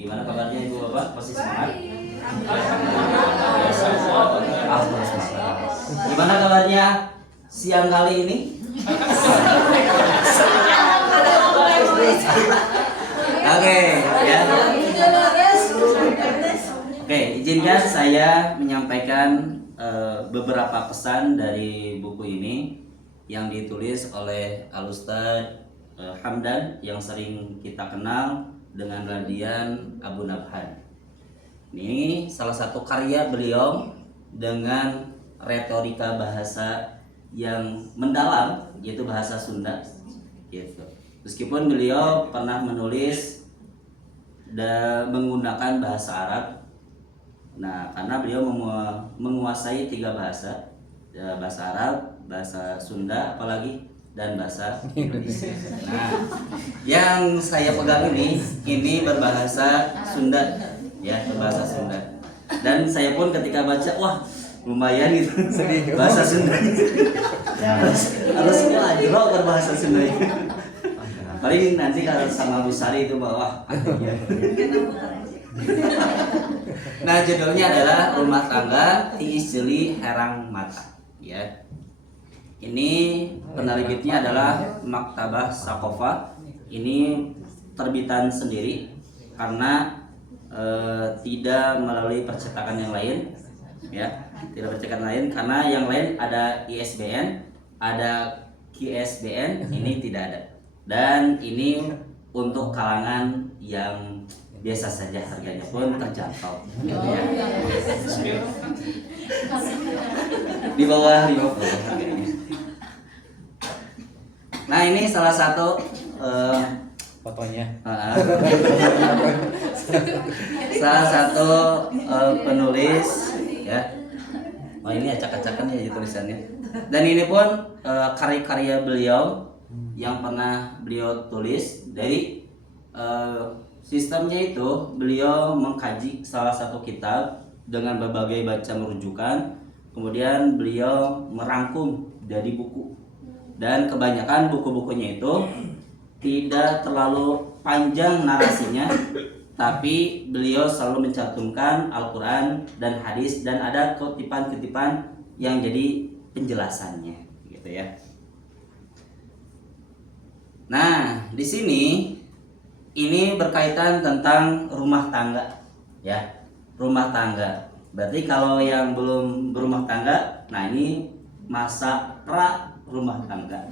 Gimana kabarnya Ibu Bapak? Masih semangat? Gimana kabarnya siang kali ini? Oke, ya. Oke, izinkan saya menyampaikan beberapa pesan dari buku ini yang ditulis oleh Al-Ustadz Hamdan yang sering kita kenal dengan radian Abu Nabhan. Ini salah satu karya beliau dengan retorika bahasa yang mendalam, yaitu bahasa Sunda, gitu. Meskipun beliau pernah menulis dan menggunakan bahasa Arab, nah karena beliau menguasai 3 bahasa, bahasa Arab, bahasa Sunda, apalagi dan bahasa Indonesia. Nah, yang saya pegang ini berbahasa Sunda, ya, berbahasa Sunda. Dan saya pun ketika baca, wah lumayan gitu, bahasa Sunda. Harus jelok berbahasa Sunda. Paling nanti kalau sama Bu Sari itu bawah. Nah, judulnya adalah Rumah Tangga Tiis Jeli Herang Mata. Ya. Ini penerbitnya adalah Maktabah Sakofa. Ini terbitan sendiri karena tidak melalui percetakan yang lain, ya, tidak percetakan lain karena yang lain ada ISBN, ada QSBN, ini tidak ada. Dan ini untuk kalangan yang biasa saja, harganya pun terjangkau, gitu ya. Di bawah harganya. Nah, ini salah satu fotonya. Salah satu penulis, ya. Oh, ini acak-acakan ya tulisannya. Dan ini pun karya-karya beliau yang pernah beliau tulis. Dari sistemnya itu beliau mengkaji salah satu kitab dengan berbagai macam rujukan, kemudian beliau merangkum dari buku. Dan kebanyakan buku-bukunya itu tidak terlalu panjang narasinya, tapi beliau selalu mencantumkan Al-Quran dan hadis, dan ada kutipan-kutipan yang jadi penjelasannya, gitu ya. Nah, di sini ini berkaitan tentang rumah tangga, ya, rumah tangga. Berarti kalau yang belum berumah tangga, nah ini masa pra rumah tangga,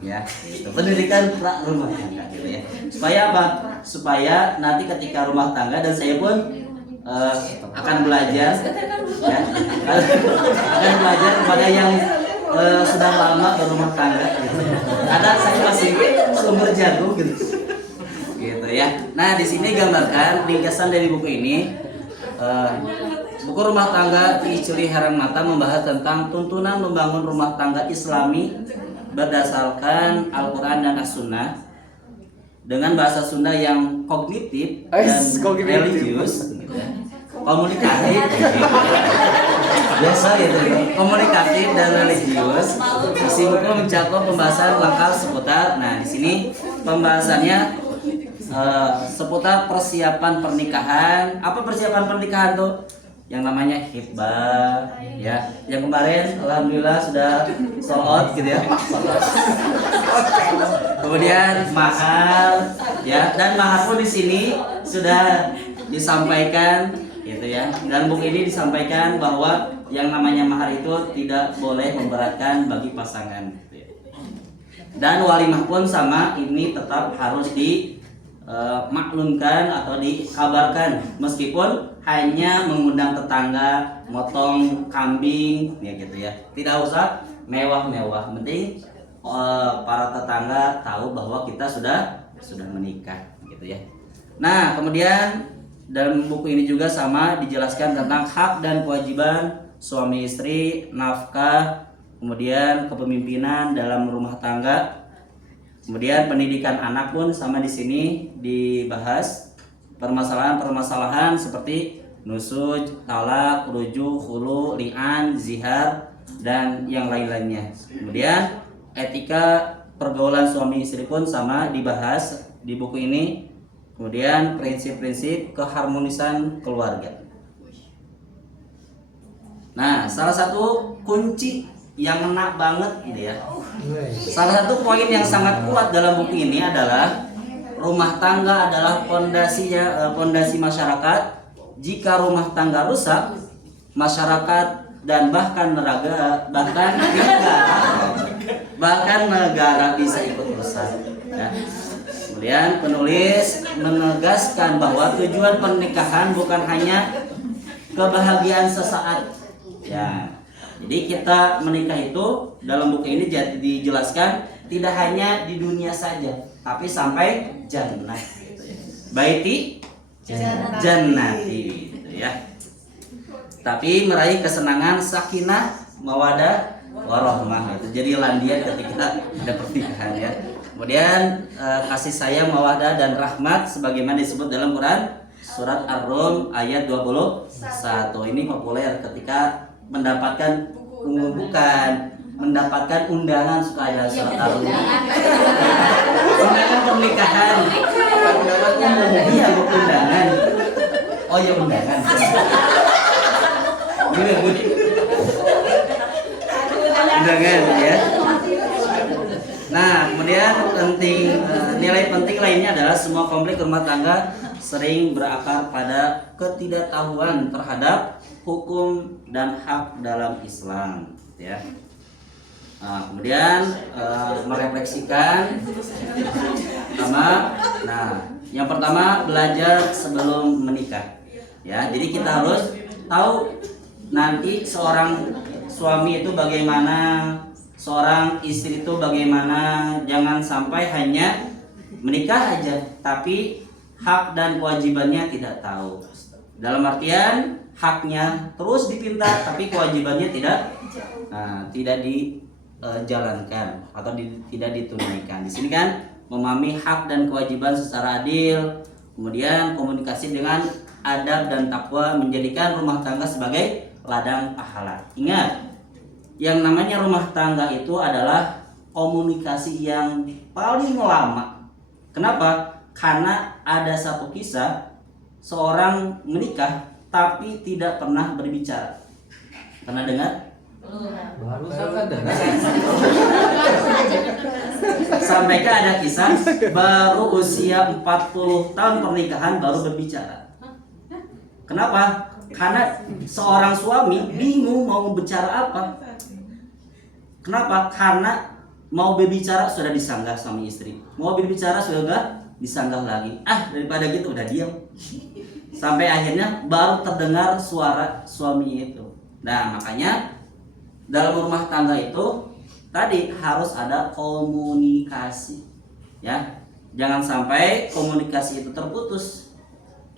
ya, itu pendidikan pra rumah tangga, gitu ya. Supaya apa? Supaya nanti ketika rumah tangga, dan saya pun akan belajar, ya, akan belajar kepada yang sudah lama berumah tangga, gitu. Ada saya masih sumber jagung, gitu, gitu ya. Nah, di sini gambarkan ringkasan dari buku ini. Buku Rumah Tangga Tiis Jeli Herang Mata membahas tentang tuntunan membangun rumah tangga Islami berdasarkan Al-Quran dan As-Sunnah dengan bahasa Sunda yang kognitif dan religius, gitu ya. Komunikatif, biasa gitu, komunikatif dan religius. Isi buku mencakup pembahasan lengkap seputar. Nah, di sini pembahasannya seputar persiapan pernikahan. Apa persiapan pernikahan tuh? Yang namanya hibah, ya, yang kemarin alhamdulillah sudah sold out, gitu ya. Kemudian mahar, ya, dan mahar pun di sini sudah disampaikan, gitu ya. Dan buku ini disampaikan bahwa yang namanya mahar itu tidak boleh memberatkan bagi pasangan, gitu ya. Dan walimah pun sama, ini tetap harus maklumkan atau dikabarkan, meskipun hanya mengundang tetangga, motong kambing, ya, gitu ya. Tidak usah mewah-mewah, penting para tetangga tahu bahwa kita sudah menikah, gitu ya. Nah, kemudian dalam buku ini juga sama dijelaskan tentang hak dan kewajiban suami istri, nafkah, kemudian kepemimpinan dalam rumah tangga. Kemudian pendidikan anak pun sama di sini dibahas. Permasalahan-permasalahan seperti nusuj, talak, rujuk, khulu, li'an, zihar, dan yang lain-lainnya. Kemudian etika pergaulan suami istri pun sama dibahas di buku ini. kemudian prinsip-prinsip keharmonisan keluarga. Nah, salah satu kunci yang ngena banget gitu ya. Salah satu poin yang sangat kuat dalam buku ini adalah rumah tangga adalah pondasi masyarakat. Jika rumah tangga rusak, masyarakat dan bahkan negara bisa ikut rusak. Ya. Kemudian penulis menegaskan bahwa tujuan pernikahan bukan hanya kebahagiaan sesaat. Ya. Jadi kita menikah itu dalam buku ini dijelaskan tidak hanya di dunia saja, tapi sampai jannah. Baiti jannati gitu ya. Tapi meraih kesenangan sakinah, mawadah, warahmah itu. Jadi landian ketika ada pernikahan ya. Kemudian kasih sayang, mawadah dan rahmat sebagaimana disebut dalam Quran surat Ar-Rum ayat 21. Ini populer ketika mendapatkan undangan suka ada surat Ar-Rum. Undangan pernikahan. Iya, bukan undangan. Oh ya undangan. Undangan ya. Nah, kemudian nilai penting lainnya adalah semua konflik rumah tangga sering berakar pada ketidaktahuan terhadap hukum dan hak dalam Islam, ya. Nah, kemudian merefleksikan yang pertama belajar sebelum menikah, ya. Jadi kita harus tahu nanti seorang suami itu bagaimana, seorang istri itu bagaimana. Jangan sampai hanya menikah aja tapi hak dan kewajibannya tidak tahu. Dalam artian haknya terus dipinta tapi kewajibannya tidak dijalankan atau tidak ditunaikan. Di sini kan memahami hak dan kewajiban secara adil, kemudian komunikasi dengan adab dan takwa menjadikan rumah tangga sebagai ladang pahala. Ingat, yang namanya rumah tangga itu adalah komunikasi yang paling lama. Kenapa? Karena ada satu kisah seorang menikah tapi tidak pernah berbicara. Pernah dengar? Baru saja. Sampai ada kisah baru usia 40 tahun pernikahan baru berbicara. Kenapa? Karena seorang suami bingung mau bicara apa. Kenapa? Karena mau berbicara sudah disanggah suami istri, mau berbicara sudah enggak disanggah lagi. Daripada gitu udah diam. Sampai akhirnya baru terdengar suara suami itu. Nah, makanya dalam rumah tangga itu tadi harus ada komunikasi, ya. Jangan sampai komunikasi itu terputus,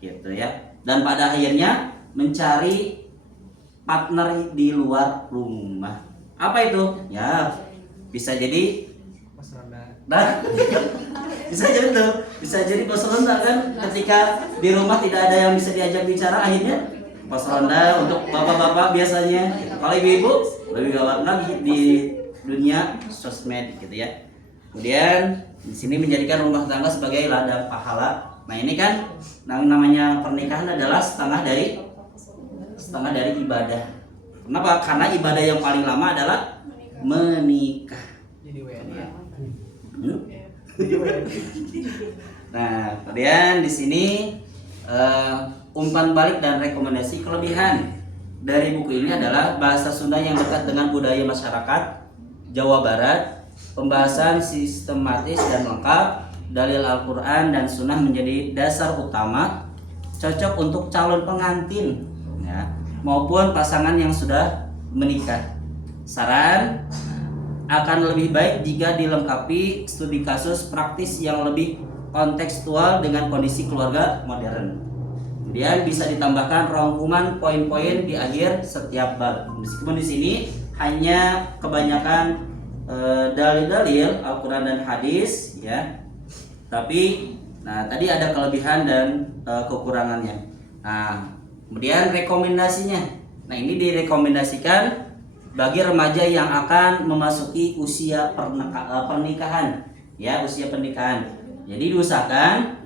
gitu ya. Dan pada akhirnya mencari partner di luar rumah. Apa itu? Ya, bisa jadi bisa jadi pos ronda kan, ketika di rumah tidak ada yang bisa diajak bicara, akhirnya pos ronda untuk bapak-bapak biasanya. Kalau ibu-ibu lebih gawat lagi di dunia sosmed gitu ya. Kemudian di sini menjadikan rumah tangga sebagai ladang pahala. Nah, ini kan namanya pernikahan adalah setengah dari ibadah. Kenapa? Karena ibadah yang paling lama adalah menikah. Nah, kemudian di sini umpan balik dan rekomendasi kelebihan dari buku ini adalah bahasa Sunda yang dekat dengan budaya masyarakat Jawa Barat, pembahasan sistematis dan lengkap, dalil Al-Quran dan Sunnah menjadi dasar utama, cocok untuk calon pengantin, ya, maupun pasangan yang sudah menikah. Saran, akan lebih baik jika dilengkapi studi kasus praktis yang lebih kontekstual dengan kondisi keluarga modern. Kemudian bisa ditambahkan rangkuman poin-poin di akhir setiap bab. Meskipun di sini hanya kebanyakan dalil-dalil Al-Quran dan hadis, ya. Tapi, tadi ada kelebihan dan kekurangannya. Nah, kemudian rekomendasinya. Nah, ini direkomendasikan bagi remaja yang akan memasuki usia pernikahan, ya, usia pernikahan. Jadi diusahakan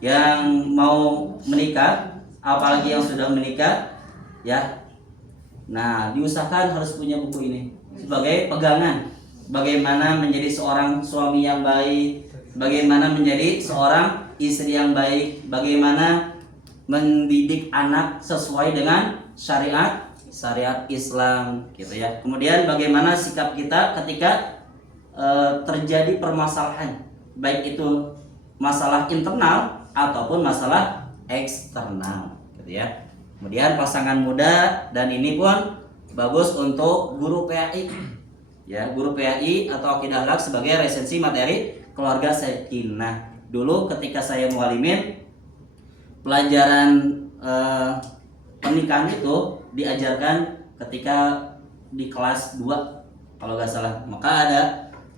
yang mau menikah, apalagi yang sudah menikah, ya. Nah, diusahakan harus punya buku ini sebagai pegangan. Bagaimana menjadi seorang suami yang baik, bagaimana menjadi seorang istri yang baik, bagaimana mendidik anak sesuai dengan syariat Islam, gitu ya. Kemudian bagaimana sikap kita ketika terjadi permasalahan, baik itu masalah internal ataupun masalah eksternal, gitu ya. Kemudian pasangan muda, dan ini pun bagus untuk guru PAI, ya, guru PAI atau akidah akhlak sebagai resensi materi keluarga sakinah. Dulu ketika saya mualimin, pelajaran pernikahan itu diajarkan ketika di kelas 2 kalau nggak salah. Maka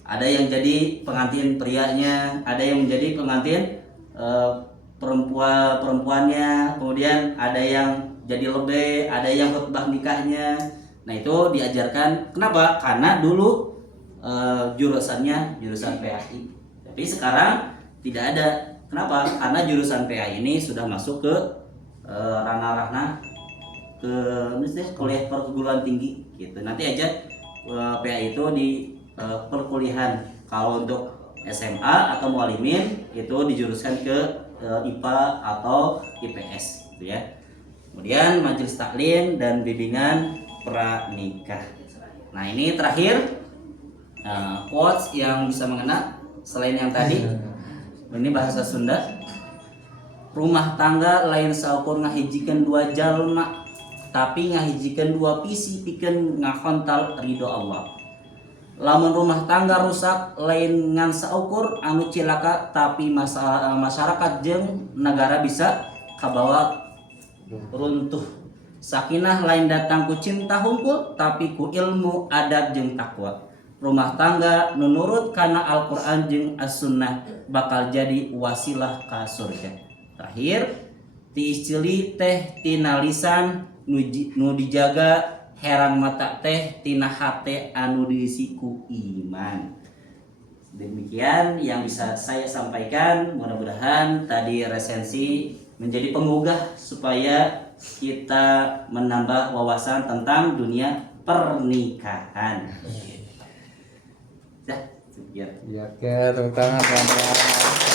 ada yang jadi pengantin prianya, ada yang menjadi pengantin perempuannya, kemudian ada yang jadi lebih, ada yang khutbah nikahnya. Nah, itu diajarkan. Kenapa? Karena dulu jurusannya jurusan PAI, tapi sekarang tidak ada. Kenapa? Karena jurusan PAI ini sudah masuk ke ranah-ranah ke kuliah perguruan tinggi, gitu. Nanti aja PAI itu di perkuliahan. Kalau untuk SMA atau mualimin itu dijuruskan ke IPA atau IPS, gitu ya. Kemudian majelis taklim dan bimbingan pranikah. Nah, ini terakhir quotes yang bisa mengena selain yang tadi. Ini bahasa Sunda. Rumah tangga lain saukur ngahijikeun 2 jalma, tapi ngahijikeun 2 pisi pikeun ngahontal ridho Allah. Lamun rumah tangga rusak lain ngan saukur anu cilaka, tapi masyarakat jeung negara bisa kabawa runtuh. Sakinah lain datang ku cinta hungkul, tapi ku ilmu adab jeung takwa. Rumah tangga nunurut kana Al-Quran jeung As-Sunnah bakal jadi wasilah ka surga. Terakhir, ti istili teh tina lisan nu dijaga, herang mata teh tina hate anu diisi ku iman. Demikian yang bisa saya sampaikan. Mudah-mudahan tadi resensi menjadi penggugah supaya kita menambah wawasan tentang dunia pernikahan. Ya, Ya, tepuk tangan.